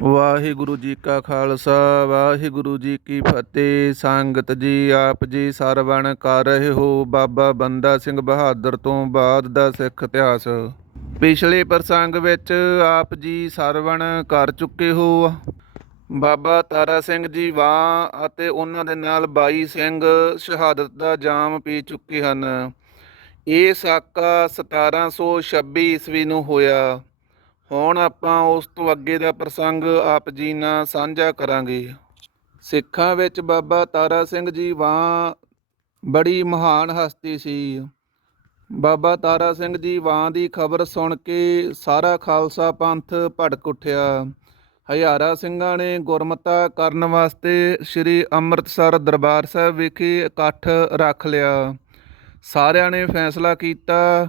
ਵਾਹਿਗੁਰੂ ਜੀ ਕਾ ਖਾਲਸਾ, ਵਾਹਿਗੁਰੂ ਜੀ ਕੀ ਫਤਿਹ। ਸੰਗਤ ਜੀ, ਆਪ ਜੀ ਸਰਵਣ ਕਰ ਰਹੇ ਹੋ ਬਾਬਾ ਬੰਦਾ ਸਿੰਘ ਬਹਾਦਰ ਤੋਂ ਬਾਅਦ ਦਾ ਸਿੱਖ ਇਤਿਹਾਸ। ਪਿਛਲੇ ਪ੍ਰਸੰਗ ਵਿੱਚ ਆਪ ਜੀ ਸਰਵਣ ਕਰ ਚੁੱਕੇ ਹੋ। ਬਾਬਾ ਤਾਰਾ ਸਿੰਘ ਜੀ ਵਾਂ ਅਤੇ ਉਹਨਾਂ ਦੇ ਨਾਲ ਬਾਈ ਸਿੰਘ ਸ਼ਹਾਦਤ ਦਾ ਜਾਮ ਪੀ ਚੁੱਕੇ ਹਨ। ਇਹ ਸਾਕਾ 1726 ਈਸਵੀ ਨੂੰ ਹੋਇਆ। ਹੁਣ ਆਪਾਂ ਉਸ ਤੋਂ ਅੱਗੇ ਦਾ ਪ੍ਰਸੰਗ ਆਪ ਜੀ ਨਾਲ ਸਾਂਝਾ ਕਰਾਂਗੇ। ਸਿੱਖਾਂ ਵਿੱਚ ਬਾਬਾ ਤਾਰਾ ਸਿੰਘ ਜੀ ਵਾਂ ਬੜੀ ਮਹਾਨ ਹਸਤੀ ਸੀ। ਬਾਬਾ ਤਾਰਾ ਸਿੰਘ ਜੀ ਵਾਂ ਦੀ ਖਬਰ ਸੁਣ ਕੇ ਸਾਰਾ ਖਾਲਸਾ ਪੰਥ ਭੜਕ ਉੱਠਿਆ। ਹਜ਼ਾਰਾ ਸਿੰਘਾਂ ਨੇ ਗੁਰਮਤਾ ਕਰਨ ਵਾਸਤੇ ਸ੍ਰੀ ਅੰਮ੍ਰਿਤਸਰ ਦਰਬਾਰ ਸਾਹਿਬ ਵਿਖੇ ਇਕੱਠ ਰੱਖ ਲਿਆ। ਸਾਰਿਆਂ ਨੇ ਫੈਸਲਾ ਕੀਤਾ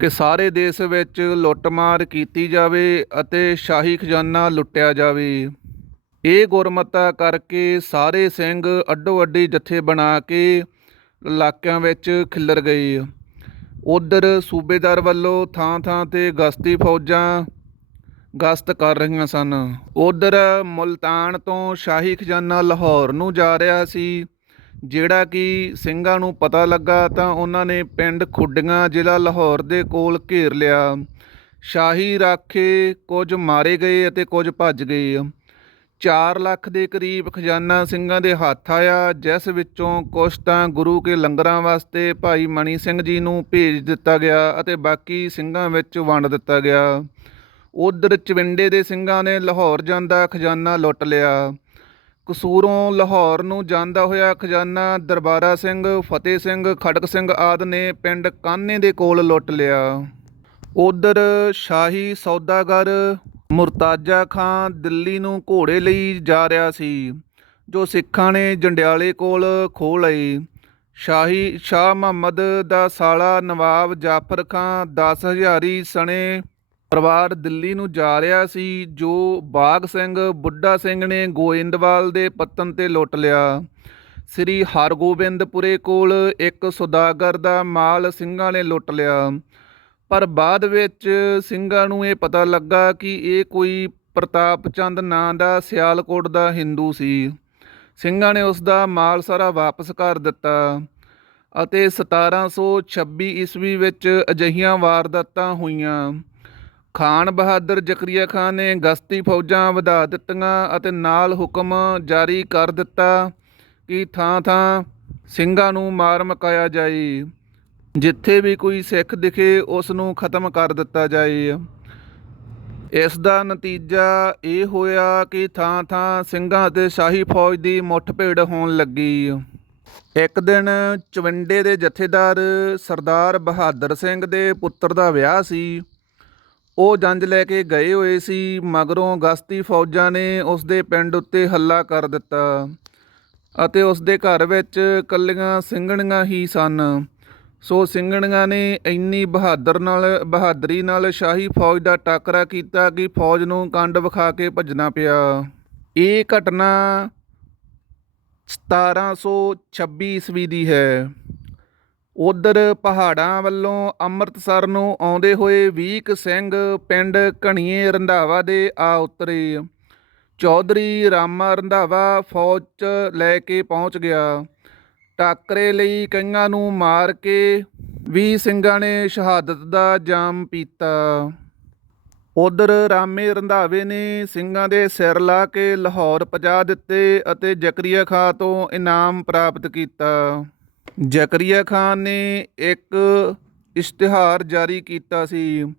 ਕਿ ਸਾਰੇ ਦੇਸ਼ ਵਿੱਚ ਲੁੱਟਮਾਰ ਕੀਤੀ ਜਾਵੇ ਅਤੇ ਸ਼ਾਹੀ ਖਜ਼ਾਨਾ ਲੁੱਟਿਆ ਜਾਵੇ। ਇਹ ਗੁਰਮਤਾ ਕਰਕੇ ਸਾਰੇ ਸਿੰਘ ਅੱਡੋ ਅੱਡੀ ਜਥੇ ਬਣਾ ਕੇ ਇਲਾਕਿਆਂ ਵਿੱਚ ਖਿੱਲਰ ਗਏ। ਉਧਰ ਸੂਬੇਦਾਰ ਵੱਲੋਂ ਥਾਂ ਥਾਂ ਤੇ ਗਸ਼ਤੀ ਫੌਜਾਂ ਗਸ਼ਤ ਕਰ ਰਹੀਆਂ ਸਨ। ਉਧਰ ਮੁਲਤਾਨ ਤੋਂ ਸ਼ਾਹੀ ਖਜ਼ਾਨਾ ਲਾਹੌਰ ਨੂੰ ਜਾ ਰਿਹਾ ਸੀ। ਜਿਹੜਾ ਕਿ ਸਿੰਘਾਂ ਨੂੰ ਪਤਾ ਲੱਗਾ ਤਾਂ ਉਹਨਾਂ ਨੇ ਪਿੰਡ ਖੁੱਡੀਆਂ ਜ਼ਿਲ੍ਹਾ ਲਾਹੌਰ ਦੇ ਕੋਲ ਘੇਰ ਲਿਆ। ਸ਼ਾਹੀ ਰਾਖੇ ਕੁਝ ਮਾਰੇ ਗਏ ਅਤੇ ਕੁਝ ਭੱਜ ਗਏ। 4 ਲੱਖ ਦੇ ਕਰੀਬ ਖਜ਼ਾਨਾ ਸਿੰਘਾਂ ਦੇ ਹੱਥ ਆਇਆ, ਜਿਸ ਵਿੱਚੋਂ ਕੁਝ ਤਾਂ ਗੁਰੂ ਕੇ ਲੰਗਰਾਂ ਵਾਸਤੇ ਭਾਈ ਮਣੀ ਸਿੰਘ ਜੀ ਨੂੰ ਭੇਜ ਦਿੱਤਾ ਗਿਆ ਅਤੇ ਬਾਕੀ ਸਿੰਘਾਂ ਵਿੱਚ ਵੰਡ ਦਿੱਤਾ ਗਿਆ। ਉਧਰ ਚਵਿੰਡੇ ਦੇ ਸਿੰਘਾਂ ਨੇ ਲਾਹੌਰ ਜਾਂਦਾ ਖਜ਼ਾਨਾ ਲੁੱਟ ਲਿਆ। ਕਸੂਰੋਂ ਲਾਹੌਰ ਨੂੰ ਜਾਂਦਾ ਹੋਇਆ ਖਜ਼ਾਨਾ ਦਰਬਾਰਾ ਸਿੰਘ, ਫਤਿਹ ਸਿੰਘ, ਖੜਕ ਸਿੰਘ ਆਦ ਨੇ ਪਿੰਡ ਕਾਨੇ ਦੇ ਕੋਲ ਲੁੱਟ ਲਿਆ। ਉਧਰ ਸ਼ਾਹੀ ਸੌਦਾਗਰ ਮੁਰਤਾਜਾ ਖਾਂ ਦਿੱਲੀ ਨੂੰ ਘੋੜੇ ਲਈ ਜਾ ਰਿਹਾ ਸੀ, ਜੋ ਸਿੱਖਾਂ ਨੇ ਜੰਡਿਆਲੇ ਕੋਲ ਖੋਹ ਲਈ। ਸ਼ਾਹੀ ਸ਼ਾਹ ਮੁਹੰਮਦ ਦਾ ਸਾਲਾ ਨਵਾਬ ਜਾਫਰ ਖਾਂ 10000 ਸਣੇ ਪਰਿਵਾਰ ਦਿੱਲੀ ਨੂੰ ਜਾ ਰਿਹਾ ਸੀ, ਜੋ ਬਾਗ ਸਿੰਘ, ਬੁੱਢਾ ਸਿੰਘ ਨੇ ਗੋਇੰਦਵਾਲ ਦੇ ਪੱਤਨ ਤੇ ਲੁੱਟ ਲਿਆ। ਸ੍ਰੀ ਹਰਗੋਬਿੰਦਪੁਰੇ ਕੋਲ ਇੱਕ ਸੁਦਾਗਰ ਦਾ ਮਾਲ ਸਿੰਘਾਂ ਨੇ ਲੁੱਟ ਲਿਆ। ਪਰ ਬਾਅਦ ਵਿੱਚ ਸਿੰਘਾਂ ਨੂੰ ਇਹ ਪਤਾ ਲੱਗਾ ਕਿ ਇਹ ਕੋਈ ਪ੍ਰਤਾਪ ਚੰਦ ਨਾਂ ਦਾ ਸਿਆਲਕੋਟ ਦਾ ਹਿੰਦੂ ਸੀ। ਸਿੰਘਾਂ ਨੇ ਉਸ ਦਾ ਮਾਲ ਸਾਰਾ ਵਾਪਸ ਕਰ ਦਿੱਤਾ ਅਤੇ 1726 ਈਸਵੀ ਵਿੱਚ ਅਜਿਹੀਆਂ ਵਾਰਦਾਤਾਂ ਹੋਈਆਂ। ਖਾਨ ਬਹਾਦਰ ਜ਼ਕਰੀਆ ਖਾਨ ਨੇ ਗਸ਼ਤੀ ਫੌਜਾਂ ਵਧਾ ਦਿੱਤੀਆਂ ਅਤੇ ਨਾਲ ਹੁਕਮ ਜਾਰੀ ਕਰ ਦਿੱਤਾ ਕਿ ਥਾਂ-ਥਾਂ ਸਿੰਘਾਂ ਨੂੰ ਮਾਰ ਮਕਾਇਆ ਜਾਏ। ਜਿੱਥੇ ਵੀ ਕੋਈ ਸਿੱਖ ਦਿਖੇ, ਉਸ ਨੂੰ ਖਤਮ ਕਰ ਦਿੱਤਾ ਜਾਏ। ਇਸ ਦਾ ਨਤੀਜਾ ਇਹ ਹੋਇਆ ਕਿ ਥਾਂ-ਥਾਂ ਸਿੰਘਾਂ ਅਤੇ ਸ਼ਾਹੀ ਫੌਜ ਦੀ ਮੁੱਠਭੇੜ ਹੋਣ ਲੱਗੀ। ਇੱਕ ਦਿਨ ਚਵਿੰਡੇ ਦੇ ਜਥੇਦਾਰ ਸਰਦਾਰ ਬਹਾਦਰ ਸਿੰਘ ਦੇ ਪੁੱਤਰ ਦਾ ਵਿਆਹ ਸੀ। ਉਹ ਜੰਜ ਲੈ ਕੇ ਗਏ ਹੋਏ ਸੀ, ਮਗਰੋਂ ਗਸ਼ਤੀ ਫੌਜਾਂ ਨੇ ਉਸ ਦੇ ਪਿੰਡ ਉੱਤੇ ਹੱਲਾ ਕਰ ਦਿੱਤਾ ਅਤੇ ਉਸ ਦੇ ਘਰ ਵਿੱਚ ਕੱਲੀਆਂ ਸਿੰਘਣੀਆਂ ਹੀ ਸਨ। ਸੋ ਸਿੰਘਣੀਆਂ ਨੇ ਇੰਨੀ ਬਹਾਦਰ ਨਾਲ, ਬਹਾਦਰੀ ਨਾਲ ਸ਼ਾਹੀ ਫੌਜ ਦਾ ਟਾਕਰਾ ਕੀਤਾ ਕਿ ਫੌਜ ਨੂੰ ਕੰਡ ਵਿਖਾ ਕੇ ਭੱਜਣਾ ਪਿਆ। ਇਹ ਘਟਨਾ 1726 ਈਸਵੀ ਦੀ ਹੈ। ਉਧਰ ਪਹਾੜਾਂ ਵੱਲੋਂ ਅੰਮ੍ਰਿਤਸਰ ਨੂੰ ਆਉਂਦੇ ਹੋਏ ਵੀਕ ਸਿੰਘ ਪਿੰਡ ਘਣੀਏ ਰੰਧਾਵਾ ਦੇ ਆ ਉਤਰੇ। ਚੌਧਰੀ ਰਾਮਾ ਰੰਧਾਵਾ ਫੌਜ 'ਚ ਲੈ ਕੇ ਪਹੁੰਚ ਗਿਆ। ਟਾਕਰੇ ਲਈ ਕਈਆਂ ਨੂੰ ਮਾਰ ਕੇ ਵੀ ਸਿੰਘਾਂ ਨੇ ਸ਼ਹਾਦਤ ਦਾ ਜਾਮ ਪੀਤਾ। ਉਧਰ ਰਾਮੇ ਰੰਧਾਵੇ ਨੇ ਸਿੰਘਾਂ ਦੇ ਸਿਰ ਲਾ ਕੇ ਲਾਹੌਰ ਪਜਾ ਦਿੱਤੇ ਅਤੇ ਜ਼ਕਰੀਆ ਖਾਂ ਤੋਂ ਇਨਾਮ ਪ੍ਰਾਪਤ ਕੀਤਾ। ਜ਼ਕਰੀਆ ਖਾਨ ਨੇ ਇੱਕ ਇਸ਼ਤਿਹਾਰ ਜਾਰੀ ਕੀਤਾ ਸੀ,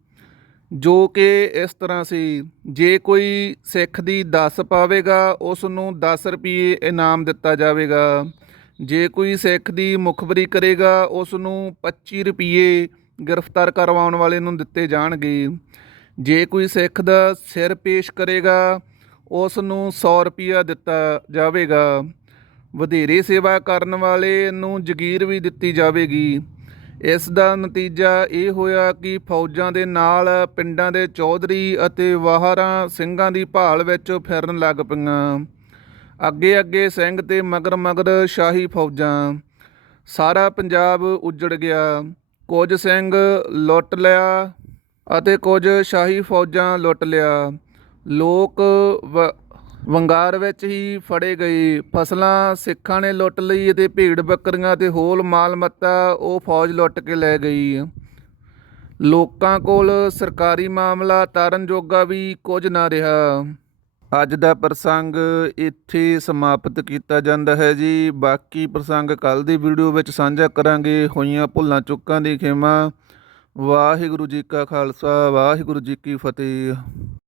ਜੋ ਕਿ ਇਸ ਤਰ੍ਹਾਂ ਸੀ, ਜੇ ਕੋਈ ਸਿੱਖ ਦੀ 10 ਪਾਵੇਗਾ ਉਸ ਨੂੰ 10 ਰੁਪਏ ਇਨਾਮ ਦਿੱਤਾ ਜਾਵੇਗਾ। ਜੇ ਕੋਈ ਸਿੱਖ ਦੀ ਮੁਖਬਰੀ ਕਰੇਗਾ ਉਸ ਨੂੰ 25 ਰੁਪਏ ਗ੍ਰਿਫਤਾਰ ਕਰਵਾਉਣ ਵਾਲੇ ਨੂੰ ਦਿੱਤੇ ਜਾਣਗੇ। ਜੇ ਕੋਈ ਸਿੱਖ ਦਾ ਸਿਰ ਪੇਸ਼ ਕਰੇਗਾ ਉਸ ਨੂੰ 100 ਰੁਪਿਆ ਦਿੱਤਾ ਜਾਵੇਗਾ। ਵਧੇਰੇ ਸੇਵਾ ਕਰਨ ਵਾਲੇ ਨੂੰ ਜਗੀਰ ਵੀ ਦਿੱਤੀ ਜਾਵੇਗੀ। ਇਸ ਦਾ ਨਤੀਜਾ ਇਹ ਹੋਇਆ ਕਿ ਫੌਜਾਂ ਦੇ ਨਾਲ ਪਿੰਡਾਂ ਦੇ ਚੌਧਰੀ ਅਤੇ ਵਾਹਰਾਂ ਸਿੰਘਾਂ ਦੀ ਭਾਲ ਵਿੱਚ ਫਿਰਨ ਲੱਗ ਪਈਆਂ। ਅੱਗੇ ਅੱਗੇ ਸਿੰਘ ਤੇ ਮਗਰ ਮਗਰ ਸ਼ਾਹੀ ਫੌਜਾਂ। ਸਾਰਾ ਪੰਜਾਬ ਉਜੜ ਗਿਆ। ਕੁਝ ਸਿੰਘ ਲੁੱਟ ਲਿਆ ਅਤੇ ਕੁਝ ਸ਼ਾਹੀ ਫੌਜਾਂ ਲੁੱਟ ਲਿਆ। ਲੋਕ ਵ- ਵੰਗਾਰ ਵਿੱਚ ਹੀ ਫੜੇ ਗਏ। ਫਸਲਾਂ ਸਿੱਖਾਂ ਨੇ ਲੁੱਟ ਲਈ ਅਤੇ ਭੀੜ ਬੱਕਰੀਆਂ ਤੇ ਹੋਰ ਮਾਲ ਮੱਤਾ ਉਹ ਫੌਜ ਲੁੱਟ ਕੇ ਲੈ ਗਈ। ਲੋਕਾਂ ਕੋਲ ਸਰਕਾਰੀ ਮਾਮਲਾ ਤਾਰਨ ਜੋਗਾ ਵੀ ਕੁਝ ਨਾ ਰਿਹਾ। ਅੱਜ ਦਾ ਪ੍ਰਸੰਗ ਇੱਥੇ ਸਮਾਪਤ ਕੀਤਾ ਜਾਂਦਾ ਹੈ ਜੀ। ਬਾਕੀ ਪ੍ਰਸੰਗ ਕੱਲ ਦੀ ਵੀਡੀਓ ਵਿੱਚ ਸਾਂਝਾ ਕਰਾਂਗੇ। ਹੋਈਆਂ ਭੁੱਲਾਂ ਚੁੱਕਾਂ ਦੀ ਖਿਮਾ। ਵਾਹਿਗੁਰੂ ਜੀ ਕਾ ਖਾਲਸਾ, ਵਾਹਿਗੁਰੂ ਜੀ ਕੀ ਫਤਿਹ।